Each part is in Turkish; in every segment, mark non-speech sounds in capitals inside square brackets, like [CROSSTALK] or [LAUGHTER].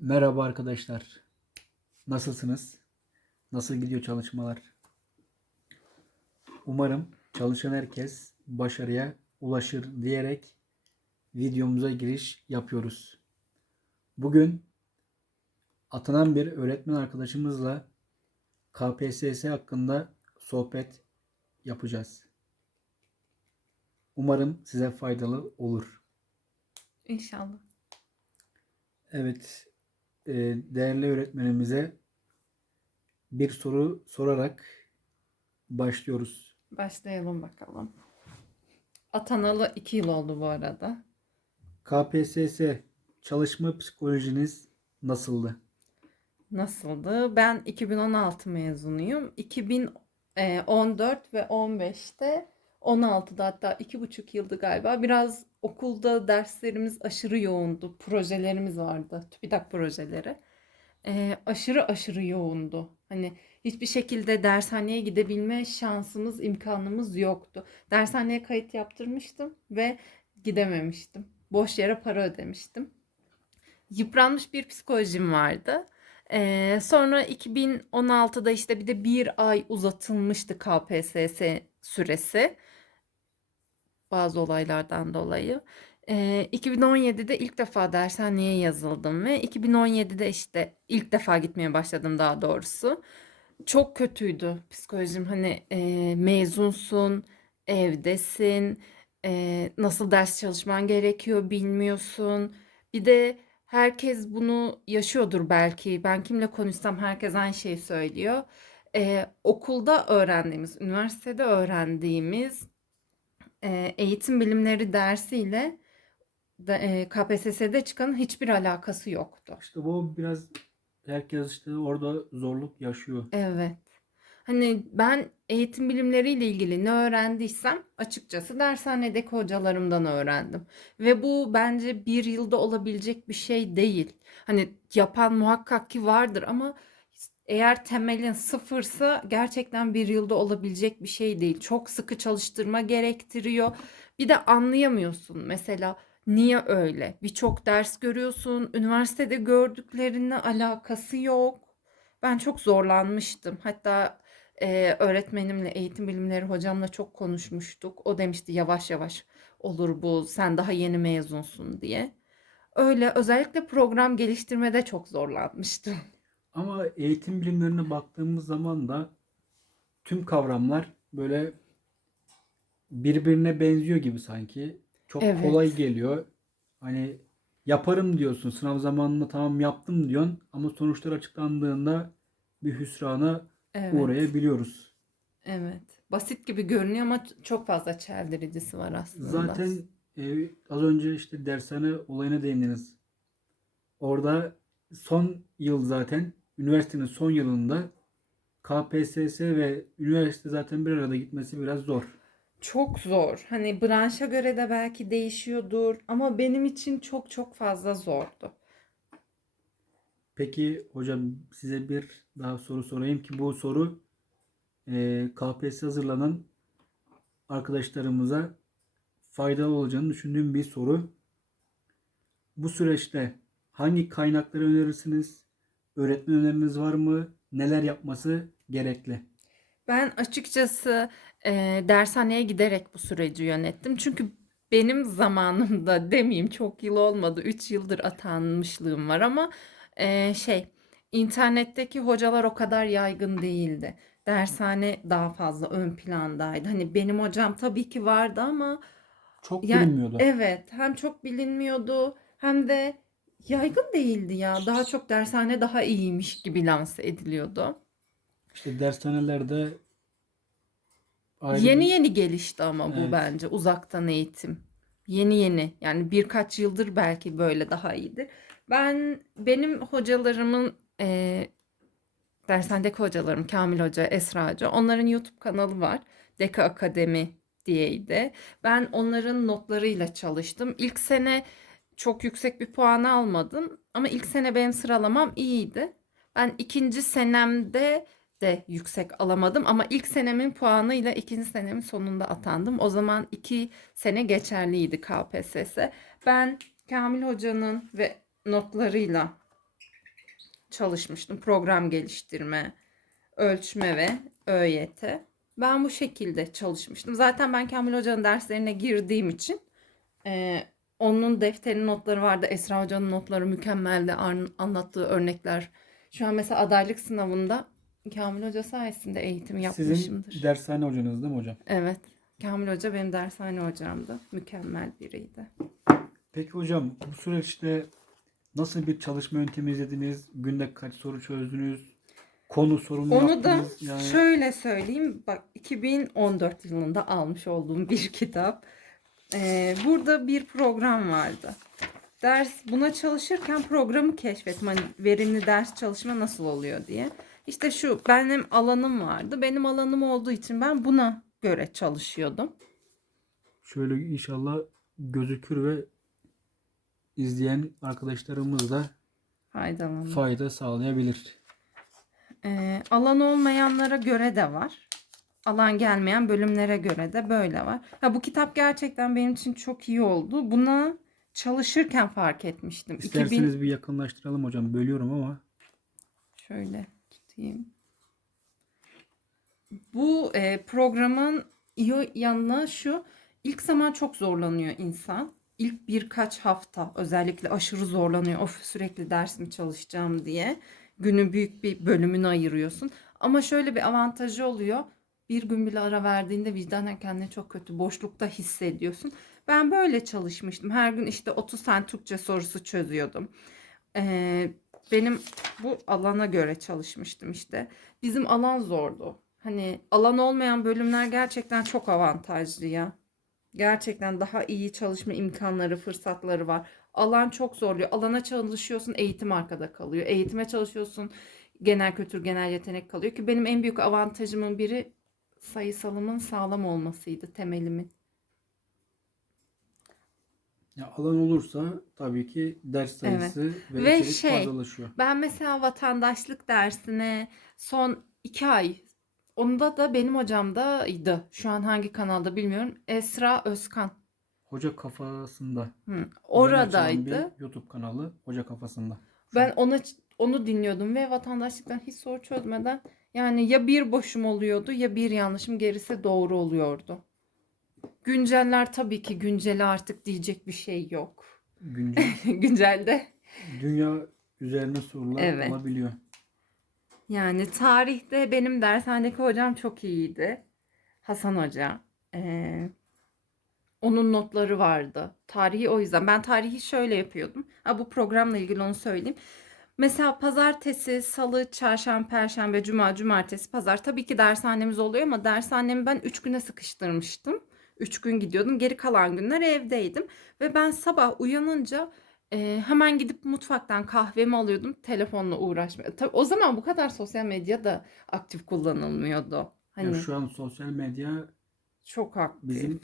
Merhaba arkadaşlar. Nasılsınız? Nasıl gidiyor çalışmalar? Umarım çalışan herkes başarıya ulaşır diyerek videomuza giriş yapıyoruz. Bugün atanan bir öğretmen arkadaşımızla KPSS hakkında sohbet yapacağız. Umarım size faydalı olur. İnşallah. Evet, e, değerli öğretmenimize bir soru sorarak başlıyoruz. Başlayalım bakalım. Atanalı iki yıl oldu bu arada. KPSS çalışma psikolojiniz nasıldı? Nasıldı? Ben 2016 mezunuyum. 2014 ve 15'te 16'da hatta iki buçuk yıldı galiba. Biraz okulda derslerimiz aşırı yoğundu. Projelerimiz vardı. TÜBİTAK projeleri. Ee, aşırı aşırı yoğundu. Hani hiçbir şekilde dershaneye gidebilme şansımız, imkanımız yoktu. Dershaneye kayıt yaptırmıştım ve gidememiştim. Boş yere para ödemiştim. Yıpranmış bir psikolojim vardı. Ee, sonra 2016'da işte bir de bir ay uzatılmıştı KPSS süresi. Bazı olaylardan dolayı. Ee, 2017'de ilk defa dershaneye yazıldım ve 2017'de işte ilk defa gitmeye başladım daha doğrusu. Çok kötüydü psikolojim. Hani e, mezunsun, evdesin, e, nasıl ders çalışman gerekiyor bilmiyorsun. Bir de herkes bunu yaşıyordur belki. Ben kimle konuşsam herkes aynı şeyi söylüyor. E, okulda öğrendiğimiz, üniversitede öğrendiğimiz e, eğitim bilimleri dersiyle de, e, KPSS'de çıkanın hiçbir alakası yoktu. İşte bu biraz herkes işte orada zorluk yaşıyor. Evet. Hani ben eğitim bilimleriyle ilgili ne öğrendiysem açıkçası dershanedeki hocalarımdan öğrendim. Ve bu bence bir yılda olabilecek bir şey değil. Hani yapan muhakkak ki vardır ama eğer temelin sıfırsa gerçekten bir yılda olabilecek bir şey değil. Çok sıkı çalıştırma gerektiriyor. Bir de anlayamıyorsun mesela niye öyle? Birçok ders görüyorsun, üniversitede gördüklerinle alakası yok. Ben çok zorlanmıştım. Hatta e, öğretmenimle, eğitim bilimleri hocamla çok konuşmuştuk. O demişti yavaş yavaş olur bu, sen daha yeni mezunsun diye. Öyle özellikle program geliştirmede çok zorlanmıştım. Ama eğitim bilimlerine baktığımız zaman da tüm kavramlar böyle birbirine benziyor gibi sanki. Çok Evet. kolay geliyor. Hani yaparım diyorsun. Sınav zamanında tamam yaptım diyorsun ama sonuçlar açıklandığında bir hüsrana Evet. uğrayabiliyoruz. Evet. Basit gibi görünüyor ama çok fazla çeldiricisi var aslında. Zaten e, az önce işte dershane olayına değindiniz. Orada son yıl zaten üniversitenin son yılında KPSS ve üniversite zaten bir arada gitmesi biraz zor. Çok zor. Hani branşa göre de belki değişiyordur ama benim için çok çok fazla zordu. Peki hocam size bir daha soru sorayım ki bu soru e, KPSS hazırlanan arkadaşlarımıza faydalı olacağını düşündüğüm bir soru. Bu süreçte hangi kaynakları önerirsiniz? Öğretmen öneriniz var mı? Neler yapması gerekli? Ben açıkçası e, dershaneye giderek bu süreci yönettim. Çünkü benim zamanımda [LAUGHS] demeyeyim çok yıl olmadı. 3 yıldır atanmışlığım var ama e, şey internetteki hocalar o kadar yaygın değildi. Dershane daha fazla ön plandaydı. Hani benim hocam tabii ki vardı ama Çok ya bilinmiyordu. evet hem çok bilinmiyordu hem de yaygın değildi ya. Daha çok dershane daha iyiymiş gibi lanse ediliyordu. İşte dershanelerde ayrı Yeni bir- yeni gelişti ama bu Evet. bence uzaktan eğitim. Yeni yeni yani birkaç yıldır belki böyle daha iyidir. Ben benim hocalarımın e, dershanedeki hocalarım Kamil Hoca, Esra Hoca onların YouTube kanalı var. Deka Akademi diyeydi. Ben onların notlarıyla çalıştım. İlk sene çok yüksek bir puan almadım ama ilk sene benim sıralamam iyiydi. Ben ikinci senemde de yüksek alamadım ama ilk senemin puanıyla ikinci senemin sonunda atandım. O zaman iki sene geçerliydi KPSS. Ben Kamil Hoca'nın ve notlarıyla çalışmıştım. Program geliştirme, ölçme ve ÖYT. Ben bu şekilde çalışmıştım. Zaten ben Kamil Hoca'nın derslerine girdiğim için e, onun defterinin notları vardı. Esra Hoca'nın notları mükemmeldi. An- anlattığı örnekler. Şu an mesela adaylık sınavında Kamil Hoca sayesinde eğitim yapmışımdır. Sizin dershane hocanız değil mi hocam? Evet. Kamil Hoca benim dershane hocamdı. Mükemmel biriydi. Peki hocam bu süreçte nasıl bir çalışma yöntemi izlediniz? Günde kaç soru çözdünüz? Konu sorunu Onu da yaptınız? Yani şöyle söyleyeyim. Bak 2014 yılında almış olduğum bir kitap. Ee, burada bir program vardı. Ders buna çalışırken programı keşfetme, hani verimli ders çalışma nasıl oluyor diye. İşte şu benim alanım vardı. Benim alanım olduğu için ben buna göre çalışıyordum. şöyle inşallah gözükür ve izleyen arkadaşlarımız da Faydalanın. fayda sağlayabilir. Ee, alan olmayanlara göre de var. Alan gelmeyen bölümlere göre de böyle var. Ha, bu kitap gerçekten benim için çok iyi oldu. Buna çalışırken fark etmiştim. 2000 İsterseniz bir yakınlaştıralım hocam. Bölüyorum ama Şöyle tutayım. Bu e, programın iyi yanı şu. İlk zaman çok zorlanıyor insan. İlk birkaç hafta özellikle aşırı zorlanıyor. Of sürekli ders mi çalışacağım diye. Günün büyük bir bölümünü ayırıyorsun. Ama şöyle bir avantajı oluyor. Bir gün bile ara verdiğinde vicdanen kendini çok kötü boşlukta hissediyorsun. Ben böyle çalışmıştım. Her gün işte 30 tane Türkçe sorusu çözüyordum. Ee, benim bu alana göre çalışmıştım işte. Bizim alan zordu. Hani alan olmayan bölümler gerçekten çok avantajlı ya. Gerçekten daha iyi çalışma imkanları, fırsatları var. Alan çok zorluyor. Alana çalışıyorsun, eğitim arkada kalıyor. Eğitime çalışıyorsun, genel kültür, genel yetenek kalıyor ki benim en büyük avantajımın biri sayısalımın sağlam olmasıydı temelimin. ya alan olursa tabii ki ders Evet. sayısı ve, Ve şey, fazlalaşıyor. Ben mesela vatandaşlık dersine son iki ay onda da benim hocamdaydı. Şu an hangi kanalda bilmiyorum. Esra Özkan. Hoca kafasında. Hı, Oradaydı. Bir YouTube kanalı Hoca kafasında. Şu Ben ona onu dinliyordum ve vatandaşlıktan hiç soru çözmeden yani ya bir boşum oluyordu ya bir yanlışım gerisi doğru oluyordu. Günceller tabii ki günceli artık diyecek bir şey yok. güncel [LAUGHS] Güncelde dünya üzerine sorular Evet. olabiliyor. Yani tarihte benim dershanedeki hocam çok iyiydi. Hasan Hoca. Ee, onun notları vardı. Tarihi o yüzden. Ben tarihi şöyle yapıyordum. Ha, bu programla ilgili onu söyleyeyim. Mesela pazartesi, salı, çarşamba, perşembe, cuma, cumartesi, pazar. Tabii ki dershanemiz oluyor ama dershanemi ben 3 güne sıkıştırmıştım. 3 gün gidiyordum. Geri kalan günler evdeydim. Ve ben sabah uyanınca e, hemen gidip mutfaktan kahvemi alıyordum. Telefonla uğraşmaya. Tabii o zaman bu kadar sosyal medya da aktif kullanılmıyordu. Hani Ya şu an sosyal medya çok aktif. bizim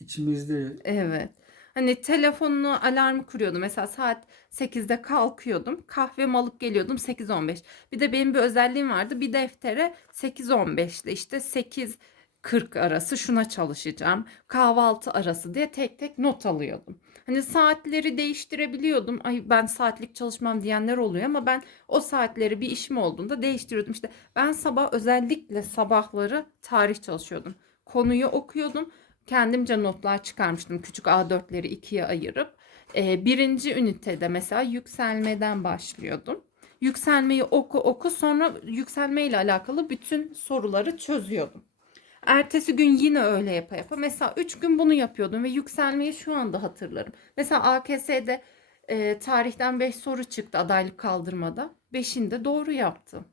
içimizde Evet. Hani telefonunu alarmı kuruyordum. Mesela saat 8'de kalkıyordum. Kahvemi alıp geliyordum 8.15. Bir de benim bir özelliğim vardı. Bir deftere 8.15 ile işte 8.40 arası şuna çalışacağım. Kahvaltı arası diye tek tek not alıyordum. Hani saatleri değiştirebiliyordum. Ay ben saatlik çalışmam diyenler oluyor ama ben o saatleri bir işim olduğunda değiştiriyordum. İşte ben sabah özellikle sabahları tarih çalışıyordum. Konuyu okuyordum kendimce notlar çıkarmıştım. Küçük A4'leri ikiye ayırıp. Ee, birinci ünitede mesela yükselmeden başlıyordum. Yükselmeyi oku oku sonra yükselme ile alakalı bütün soruları çözüyordum. Ertesi gün yine öyle yapa yapa. Mesela 3 gün bunu yapıyordum ve yükselmeyi şu anda hatırlarım. Mesela AKS'de e, tarihten 5 soru çıktı adaylık kaldırmada. 5'inde doğru yaptım.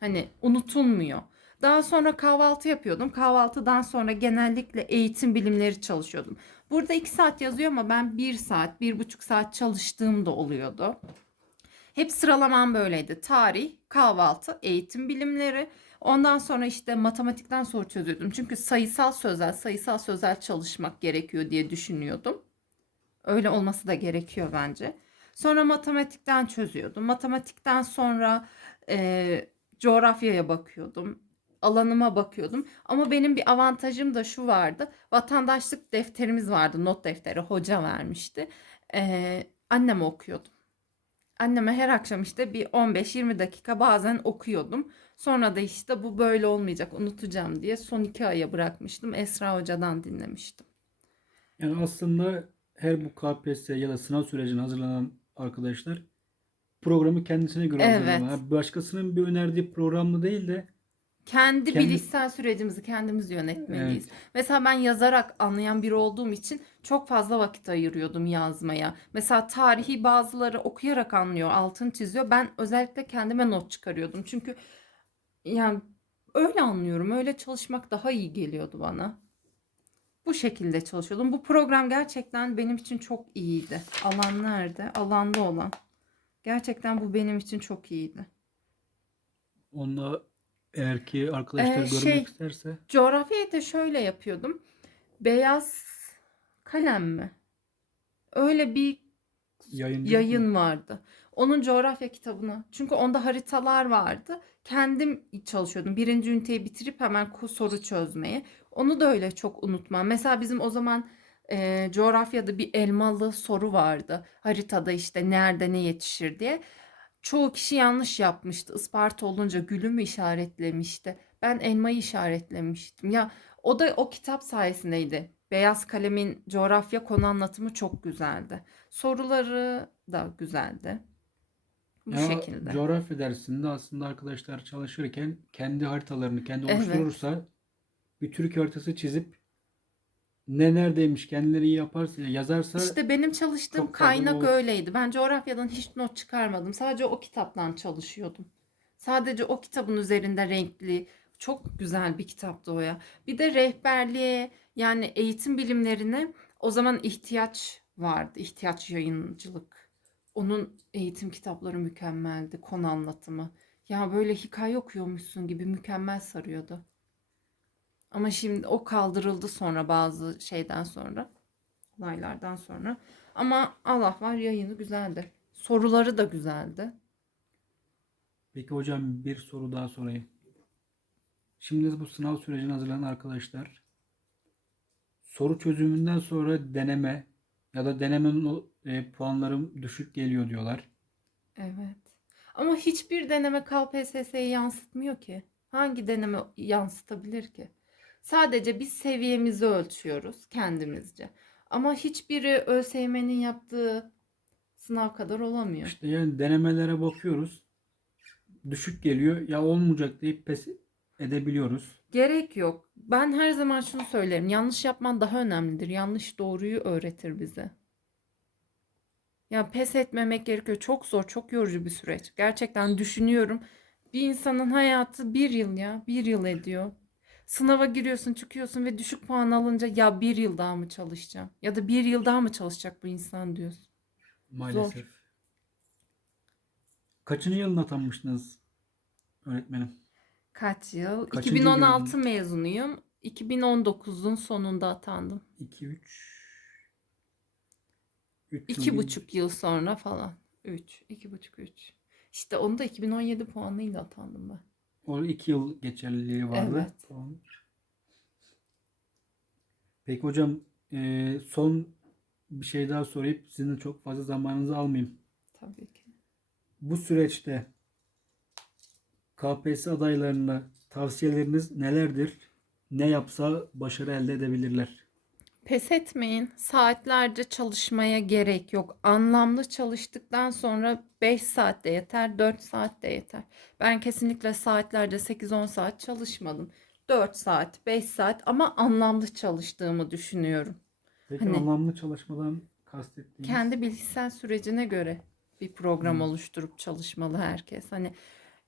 Hani unutulmuyor. Daha sonra kahvaltı yapıyordum. Kahvaltıdan sonra genellikle eğitim bilimleri çalışıyordum. Burada 2 saat yazıyor ama ben 1 saat, 1,5 saat çalıştığım da oluyordu. Hep sıralamam böyleydi. Tarih, kahvaltı, eğitim bilimleri. Ondan sonra işte matematikten soru çözüyordum. Çünkü sayısal sözel, sayısal sözel çalışmak gerekiyor diye düşünüyordum. Öyle olması da gerekiyor bence. Sonra matematikten çözüyordum. Matematikten sonra e, coğrafyaya bakıyordum. Alanıma bakıyordum. Ama benim bir avantajım da şu vardı. Vatandaşlık defterimiz vardı. Not defteri hoca vermişti. E, annem okuyordum. anneme her akşam işte bir 15-20 dakika bazen okuyordum. Sonra da işte bu böyle olmayacak unutacağım diye son iki aya bırakmıştım. Esra Hoca'dan dinlemiştim. Yani aslında her bu KPSS ya da sınav sürecine hazırlanan arkadaşlar programı kendisine göre Evet. hazırlıyorlar. Yani Başkasının bir önerdiği programlı değil de Kendi, Kendi- bilişsel sürecimizi kendimiz yönetmeliyiz. Mesela ben yazarak anlayan biri olduğum için çok fazla vakit ayırıyordum yazmaya. Mesela tarihi bazıları okuyarak anlıyor, altını çiziyor. Ben özellikle kendime not çıkarıyordum. Çünkü yani öyle anlıyorum. Öyle çalışmak daha iyi geliyordu bana. Bu şekilde çalışıyordum. Bu program gerçekten benim için çok iyiydi. Alan nerede? Alanda olan. Gerçekten bu benim için çok iyiydi. onunla eğer ki arkadaşlar Ee, görmek şey- isterse Coğrafyayı da şöyle yapıyordum. Beyaz kalem mi? Öyle bir yayıncı yayın vardı. Onun coğrafya kitabını. Çünkü onda haritalar vardı. Kendim çalışıyordum. Birinci üniteyi bitirip hemen soru çözmeye. Onu da öyle çok unutmam. Mesela bizim o zaman e, coğrafyada bir elmalı soru vardı. Haritada işte nerede ne yetişir diye. Çoğu kişi yanlış yapmıştı. Isparta olunca gülü mü işaretlemişti. Ben elmayı işaretlemiştim. Ya o da o kitap sayesindeydi. Beyaz Kalem'in coğrafya konu anlatımı çok güzeldi. Soruları da güzeldi. Bu Ya şekilde. coğrafya dersinde aslında arkadaşlar çalışırken kendi haritalarını kendi Evet. oluşturursa bir Türkiye haritası çizip ne neredeymiş kendileri yaparsa yazarsa İşte benim çalıştığım çok faydalı kaynak olur. öyleydi. Ben coğrafyadan hiç not çıkarmadım. Sadece o kitaptan çalışıyordum. Sadece o kitabın üzerinde renkli, çok güzel bir kitaptı o ya. Bir de rehberliğe yani eğitim bilimlerine o zaman ihtiyaç vardı. İhtiyaç yayıncılık. Onun eğitim kitapları mükemmeldi. Konu anlatımı. Ya böyle hikaye okuyormuşsun gibi mükemmel sarıyordu. Ama şimdi o kaldırıldı sonra bazı şeyden sonra. Olaylardan sonra. Ama Allah var yayını güzeldi. Soruları da güzeldi. Peki hocam bir soru daha sorayım. Şimdi bu sınav sürecine hazırlanan arkadaşlar soru çözümünden sonra deneme ya da denemenin e, puanlarım düşük geliyor diyorlar. Evet. Ama hiçbir deneme KPSS'yi yansıtmıyor ki. Hangi deneme yansıtabilir ki? Sadece biz seviyemizi ölçüyoruz kendimizce. Ama hiçbiri ÖSYM'nin yaptığı sınav kadar olamıyor. İşte yani denemelere bakıyoruz. Düşük geliyor. Ya olmayacak deyip pes edebiliyoruz. Gerek yok. Ben her zaman şunu söylerim. Yanlış yapman daha önemlidir. Yanlış doğruyu öğretir bize. Ya pes etmemek gerekiyor. Çok zor, çok yorucu bir süreç. Gerçekten düşünüyorum. Bir insanın hayatı bir yıl ya. Bir yıl ediyor. Sınava giriyorsun, çıkıyorsun ve düşük puan alınca ya bir yıl daha mı çalışacağım? Ya da bir yıl daha mı çalışacak bu insan diyorsun. Maalesef. Kaçıncı yılına atanmıştınız öğretmenim? Kaç yıl? Kaçıncı 2016 yılın? mezunuyum. 2019'un sonunda atandım. 2 3 3 İki buçuk yıl sonra falan. Üç. iki buçuk üç. İşte onu da 2017 puanıyla atandım ben. O 2 yıl geçerliliği vardı. Evet. Tamam. Peki hocam e, son bir şey daha sorayım. Sizin de çok fazla zamanınızı almayayım. Tabii ki. Bu süreçte KPSS adaylarına tavsiyeleriniz nelerdir? Ne yapsa başarı elde edebilirler? Pes etmeyin. Saatlerce çalışmaya gerek yok. Anlamlı çalıştıktan sonra 5 saat de yeter, 4 saat de yeter. Ben kesinlikle saatlerce 8-10 saat çalışmadım. 4 saat, 5 saat ama anlamlı çalıştığımı düşünüyorum. Peki Hani- anlamlı çalışmadan kastettiğiniz? kendi bilişsel sürecine göre bir program Hmm. oluşturup çalışmalı herkes. Hani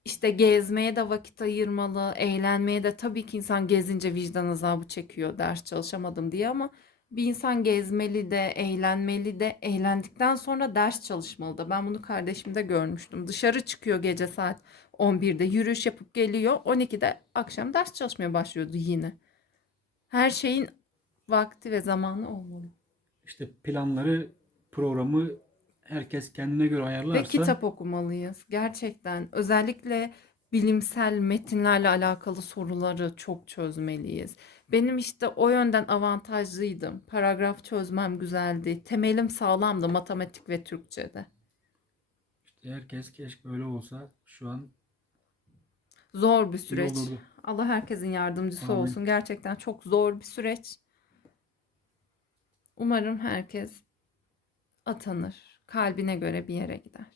işte gezmeye de vakit ayırmalı, eğlenmeye de tabii ki insan gezince vicdan azabı çekiyor ders çalışamadım diye ama bir insan gezmeli de, eğlenmeli de, eğlendikten sonra ders çalışmalı da. Ben bunu kardeşimde görmüştüm. Dışarı çıkıyor gece saat 11'de yürüyüş yapıp geliyor. 12'de akşam ders çalışmaya başlıyordu yine. Her şeyin vakti ve zamanı olmalı. İşte planları, programı herkes kendine göre Ve ayarlarsa kitap okumalıyız. Gerçekten özellikle bilimsel metinlerle alakalı soruları çok çözmeliyiz. Benim işte o yönden avantajlıydım. Paragraf çözmem güzeldi. Temelim sağlamdı matematik ve Türkçe'de. Herkes keşke böyle olsa şu an Zor bir süreç. olurdu. Allah herkesin yardımcısı Amin. olsun. Gerçekten çok zor bir süreç. Umarım herkes atanır. Kalbine göre bir yere gider.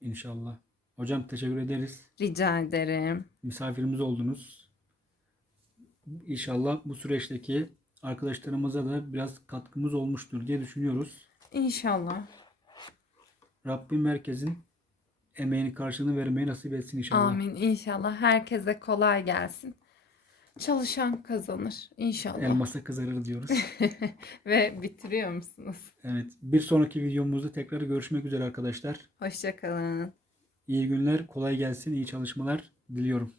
İnşallah. Hocam teşekkür ederiz. Rica ederim. Misafirimiz oldunuz. İnşallah bu süreçteki arkadaşlarımıza da biraz katkımız olmuştur diye düşünüyoruz. İnşallah. Rabbim herkesin emeğini karşılığını vermeyi nasip etsin inşallah. Amin. İnşallah herkese kolay gelsin. Çalışan kazanır. İnşallah. Elmasa kızarır diyoruz. [LAUGHS] Ve bitiriyor musunuz? evet. Bir sonraki videomuzda tekrar görüşmek üzere arkadaşlar. Hoşçakalın. İyi günler, kolay gelsin, iyi çalışmalar diliyorum.